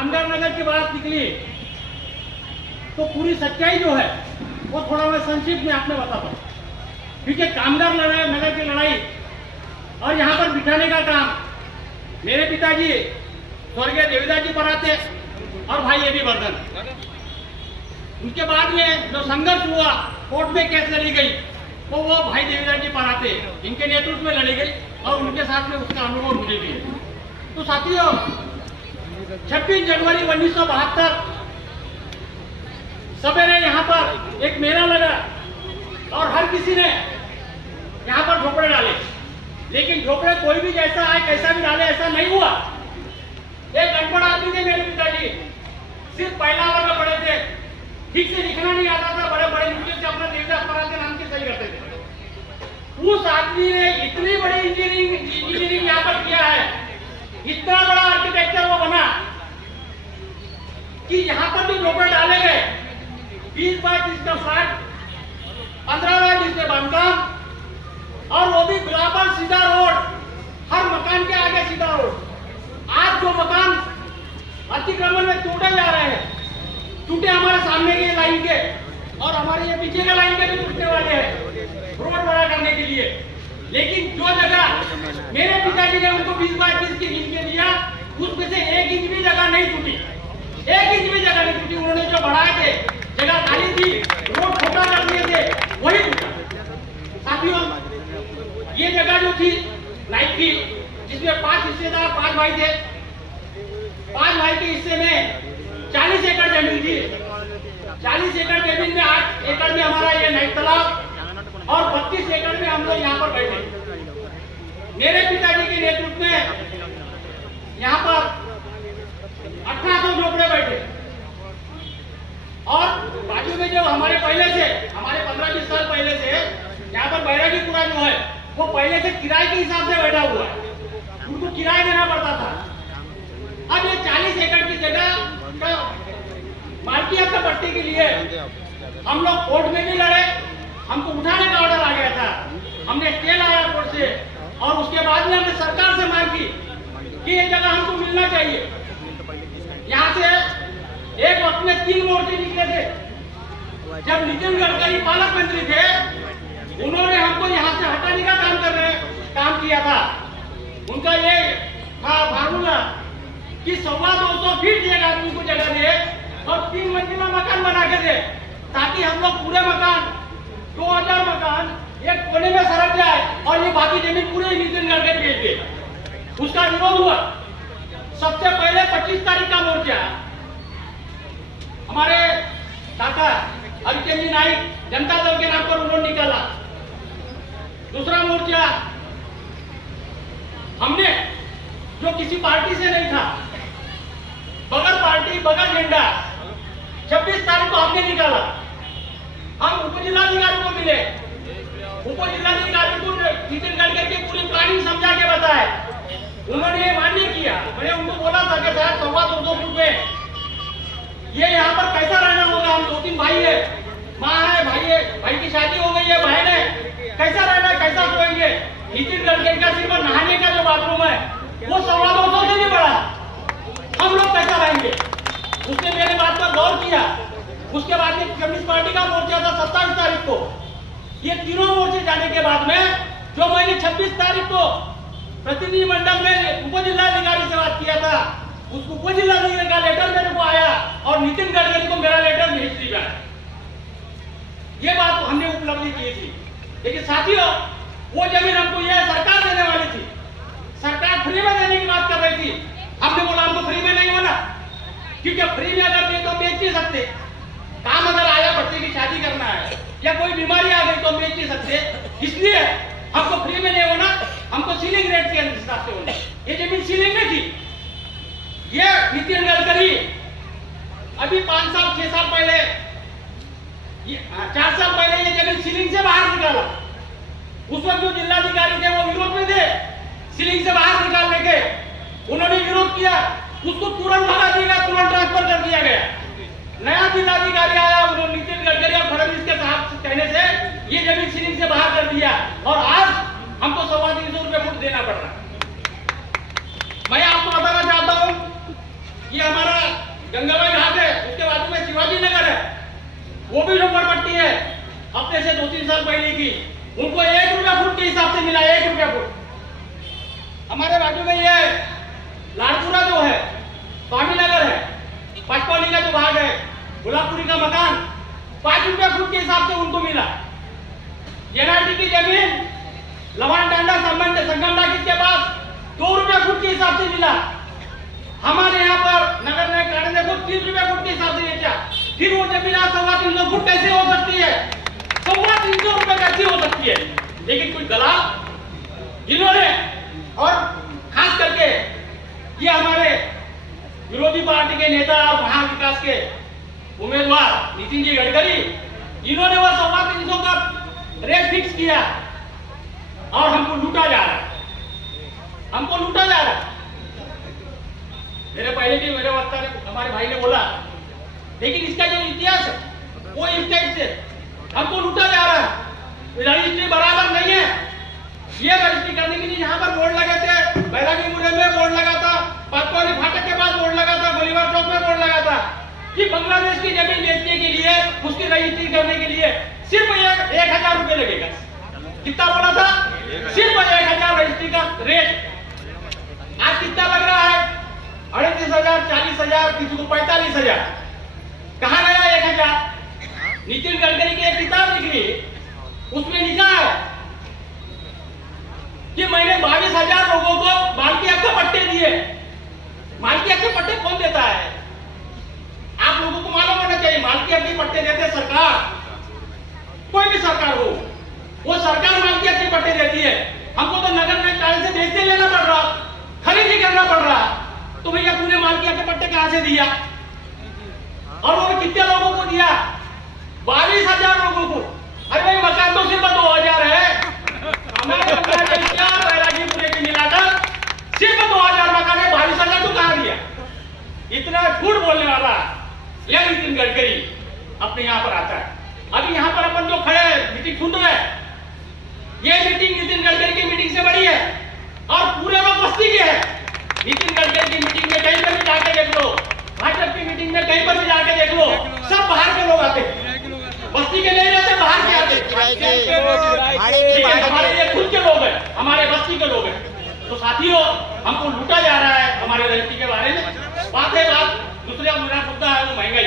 कामगार नगर की बात निकली तो पूरी सच्चाई जो है वो थोड़ा मैं संक्षिप्त में आपने बताता हूँ, क्योंकि कामगार नगर की लड़ाई और यहाँ पर बिठाने का काम मेरे पिताजी स्वर्गीय देवीदास जी पराते और भाई ए बी वर्धन। उनके बाद में जो संघर्ष हुआ, कोर्ट में केस लड़ी गई, तो वो भाई देवीदास जी पराते इनके नेतृत्व में लड़ी गई और उनके साथ में उसका अनुभव मुझे भी है। तो साथियों, 26 जनवरी 1972 सवेरे यहाँ पर एक मेला लगा और हर किसी ने यहाँ पर झोपड़े डाले, लेकिन झोपड़े कोई भी जैसा आए कैसा भी डाले ऐसा नहीं हुआ। एक अनपढ़ आदमी थे मेरे पिताजी, सिर्फ पहला वर्ग पढ़े थे, ठीक से लिखना नहीं आता था, बड़े बड़े मुश्किल से अपना देवदास पराते नाम के सही करते थे। उस आदमी ने इतनी बड़ी इंजीनियरिंग यहाँ पर किया है, इतना बड़ा आर्किटेक्चर वो बना कि यहाँ पर जो झोपड़े डाले गए 20 बाय 30 का फ्लैट, 15 बाय 20 के बांधकाम और वो भी बराबर सीधा रोड, हर मकान के आगे सीधा रोड। आज जो मकान अतिक्रमण में टूटे जा रहे हैं, टूटे हमारे सामने के लाइन के और हमारे ये पीछे के लाइन के भी टूटने वाले हैं रोड बड़ा करने के लिए। लेकिन जो जगह मेरे पिताजी ने उनको 20 बाय 30 की गिन के दिया, उसमें से 1 इंच भी जगह नहीं टूटी, 1 इंच भी जगह नहीं टूटी। उन्होंने जो बढ़ाए थे, जगह खाली थी, रोड छोटा कर दिए थे, वही टूटा। साथियों, ये जगह जो थी नाइट की, जिसमें 5 हिस्सेदार 5 भाई थे, 5 भाई के हिस्से में 40 एकड़ जमीन थी। 40 एकड़ जमीन में 8 एकड़ में हमारा ये नाइट तालाब और 32 एकड़ में हम लोग यहाँ पर बैठे। मेरे पिताजी के नेतृत्व में यहाँ पर 1800 झोपड़े बैठे और बाजू में जो हमारे पहले से, हमारे 15-20 साल पहले से यहाँ पर बैरागीपुरा जो है वो पहले से किराए के हिसाब से बैठा हुआ है, उनको किराया देना पड़ता था। अब ये 40 एकड़ की जगह का मालकी हक पट्टी के लिए हम लोग कोर्ट में भी लड़े, हमको उठाने का ऑर्डर आ गया था, हमने स्टे लाया कोर्ट से और उसके बाद में हमने सरकार से मांग की कि ये जगह हमको मिलना चाहिए। यहाँ से एक वक्त में 3 मोर्चे निकले थे। जब नितिन गडकरी पालक मंत्री थे, उन्होंने हमको यहाँ से हटाने का काम किया था। उनका ये था फार्मूला कि 250 फीट जगह आदमी को जगह दे और 3 मंजिला मकान बना के दे, ताकि हम लोग पूरे मकान 2000 मकान एक कोने में सरक जाए और ये बाकी जमीन पूरे नितिन गडकरी बेच दे। उसका विरोध हुआ। सबसे पहले 25 तारीख का मोर्चा हमारे काका हरिचंद जी नाइक जनता दल के नाम पर उन्होंने निकाला। दूसरा मोर्चा हमने, जो किसी पार्टी से नहीं था, बगैर पार्टी बगैर झंडा, 26 तारीख को हमने निकाला। हम उप जिलाधिकारी को मिले, उप जिलाधिकारी को नितिन गडकरी की पूरी प्लानिंग समझा के बताए, उन्होंने ये मान्य किया। मैंने उनको बोला था कि साहब 250 फुट में ये यहाँ पर कैसा रहना होगा, हम 2-3 भाई है, माँ है, भाई की शादी हो गई है, बहन है, कैसा रहना, कैसा सोएंगे। नितिन गडकरी का सिर्फ नहाने का जो बाथरूम है वो 250 से भी बड़ा, हम लोग कैसा रहेंगे। उसने मेरे बात पर गौर किया। उसके बाद में कम्युनिस्ट पार्टी का मोर्चा था 27 तारीख को। ये तीनों मोर्चे जाने के बाद में जो मैंने 26 तारीख को प्रतिनिधि मंडल में उप जिलाधिकारी से बात किया था, उस उप जिलाधिकारी का लेटर मेरे को आया और नितिन गडकरी को मेरा लेटर भेज दिया। ये बात हमने उपलब्धि की थी। लेकिन साथियों, वो जमीन हमको यह सरकार देने वाली थी, सरकार फ्री में देने की बात कर रही थी। हमने बोला हमको फ्री में नहीं होना, क्योंकि फ्री में अगर नहीं तो बेच नहीं सकते। काम अगर आया, बच्चे की शादी करना है या कोई बीमारी आ गई तो बेच नहीं सकते, इसलिए हमको फ्री में नहीं होना, हमको सीलिंग रेट के हिसाब से होना। ये जमीन सीलिंग में थी। ये नितिन गडकरी अभी 5 साल 6 साल पहले, 4 साल पहले ये जमीन सीलिंग से बाहर निकाला। उस वक्त जो जिलाधिकारी थे वो विरोध में थे सीलिंग से बाहर निकालने के, उन्होंने विरोध किया, उसको तुरंत भगा दिया गया, तुरंत ट्रांसफर कर दिया गया। नया जिलाधिकारी आया, उन्होंने नितिन गडकरी और फडणवीस के साहब कहने से ये जमीन सीलिंग से बाहर कर दिया और आज हमको 350 रुपए देना पड़ रहा है। मैं आपको बताना चाहता हूं, ये हमारा गंगाबाई घाट है, उसके बाजू में शिवाजी नगर है, वो भी झोपड़पट्टी है, अपने से 2-3 साल पहले की। उनको 1 रुपया फुट के हिसाब से मिला, 1 रुपया फुट। हमारे बाजू में ये लाड़पुरा जो है, स्वामी नगर है, पचपौली का जो भाग है, गुलाबपुरी का मकान 5 रुपया फुट के हिसाब से उनको मिला। एनआरटी की जमीन लवान टांडा संगम टाकिज के पास 2 रुपया फुट के हिसाब से मिला। हमारे यहाँ पर नगर निगम कांड ने खुद 30 रुपया फुट के हिसाब से बेचा। फिर वो जमीन आज 350 फुट कैसे हो सकती है? 350 रुपए कैसे हो सकती है? लेकिन कुछ दलाल जिन्होंने, और खास करके ये हमारे विरोधी पार्टी के नेता और महाविकास के उम्मीदवार नितिन जी गडकरी, इन्होंने वो 350 का रेट फिक्स किया और हमको लूटा जा रहा है, हमको लूटा जा रहा है। मेरे पहले भी मेरे वक्ता ने, हमारे भाई ने बोला, लेकिन इसका जो इतिहास है वो इस टाइप से हमको लूटा जा रहा है। रजिस्ट्री बराबर नहीं है। ये रजिस्ट्री करने के लिए यहाँ पर बोर्ड लगे थे, बैरागीपुर में बोर्ड लगा था, पचपौली फाटक के पास बोर्ड लगा था, गोलीबार चौक में बोर्ड लगा था कि बांग्लादेश की जमीन बेचने के लिए, उसकी रजिस्ट्री करने के लिए सिर्फ 1000 रुपए लगेगा। कितना बोला था? सिर्फ 1000 रजिस्ट्री का रेट। आज कितना लग रहा है? 38,000, 40,000, किसी को 45,000। कहाँ गया 1000? नितिन गडकरी की एक किताब निकली, उसमें लिखा है कि मैंने 22,000 लोगों को मालकी हक के पट्टे दिए। मालकी हक के पट्टे कौन देता है? आप लोगों को मालूम होना चाहिए। मालकी हक के पट्टे देते सरकार, कोई भी सरकार हो, वो सरकार मालकी हक के पट्टे देती है। हमको तो नगर निगम कांड से बेचते लेना पड़ रहा, खरीदी करना पड़ रहा। तो भैया तूने मालकी हक के पट्टे कहां से दिया? और वो कितने लोगों को दिया? 22,000 लोगों को। अरे भाई मकान तो सिर्फ 2,000 है। हमारे बैरागीपुर की मिलाकर सिर्फ 2,000 मकान है, 22,000 तो कहां दिया? इतना झूठ बोलने वाला यह नितिन गडकरी अपने यहाँ पर आता है। अभी यहाँ पर अपन जो खड़े मीटिंग सुन रहे हैं, ये मीटिंग नितिन गडकरी की मीटिंग से बड़ी है और पूरे लोग बस्ती के हैं। नितिन गडकरी की मीटिंग में कहीं पर भी जाके देख लो, भाजपा की मीटिंग में कहीं पर भी जाके देख लो, सब बाहर के लोग आते हैं, बस्ती के नहीं रहते, बाहर के आते हैं। हमारे ये खुद के लोग हैं, हमारे बस्ती के लोग हैं। तो साथियों, हमको लूटा जा रहा है हमारे रजिस्ट्री के बारे में। बात है, बात दूसरा मेरा मुद्दा है वो महंगाई।